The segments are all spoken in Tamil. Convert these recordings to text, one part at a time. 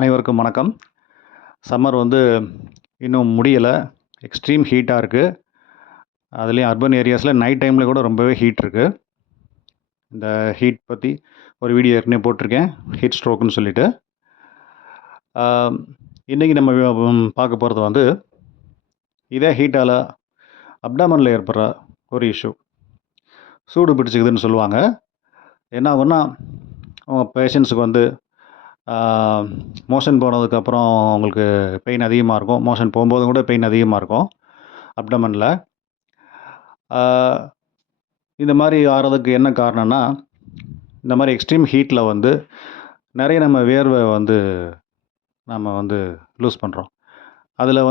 அனைவருக்கும் வணக்கம். சம்மர் இன்னும் முடியலை. எக்ஸ்ட்ரீம் ஹீட்டாக இருக்குது. அதுலேயும் அர்பன் ஏரியாஸில் நைட் டைமில் கூட ரொம்பவே ஹீட் இருக்குது. இந்த ஹீட் பற்றி ஒரு வீடியோ ஏற்கனவே போட்டிருக்கேன், ஹீட் ஸ்ட்ரோக்குன்னு சொல்லிட்டு. இன்றைக்கி நம்ம பார்க்க போகிறது இதே ஹீட்டால் அப்டாமனில் ஏற்படுற ஒரு இஷ்யூ, சூடு பிடிச்சிக்குதுன்னு சொல்லுவாங்க. என்ன ஆகுன்னா, அவங்க பேஷண்ட்ஸுக்கு மோஷன் போனதுக்கப்புறம் அவங்களுக்கு பெயின் அதிகமாக இருக்கும். மோஷன் போகும்போதும் கூட பெயின் அதிகமாக இருக்கும் அப்டமனில். இந்த மாதிரி ஆகிறதுக்கு என்ன காரணம்னா, இந்த மாதிரி எக்ஸ்ட்ரீம் ஹீட்டில் நிறைய நம்ம வேர்வை நம்ம லூஸ் பண்ணுறோம். அதில்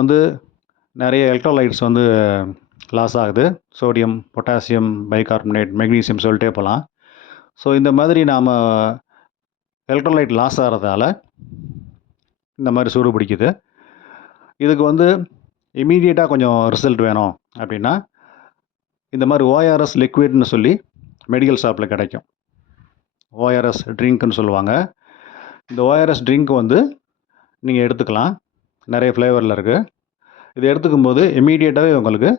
நிறைய எலக்ட்ரோலைட்ஸ் லாஸ் ஆகுது. சோடியம், பொட்டாசியம், பைகார்பனேட், மெக்னீசியம் சொல்லிட்டே போகலாம். ஸோ இந்த மாதிரி நாம் எலக்ட்ரோலைட் லாஸ் ஆகிறதால இந்த மாதிரி சூடு பிடிக்குது. இதுக்கு இமீடியட்டாக கொஞ்சம் ரிசல்ட் வேணும் அப்படின்னா, இந்த மாதிரி ஓஆர்எஸ் லிக்விட்னு சொல்லி மெடிக்கல் ஷாப்பில் கிடைக்கும். ஓஆர்எஸ் ட்ரிங்க்னு சொல்லுவாங்க. இந்த ஓஆர்எஸ் ட்ரிங்க் நீங்கள் எடுத்துக்கலாம். நிறைய ஃப்ளேவரில் இருக்குது. இது எடுத்துக்கும் போது இமீடியட்டாகவே உங்களுக்கு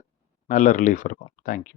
நல்ல ரிலீஃப் இருக்கும். தேங்க்யூ.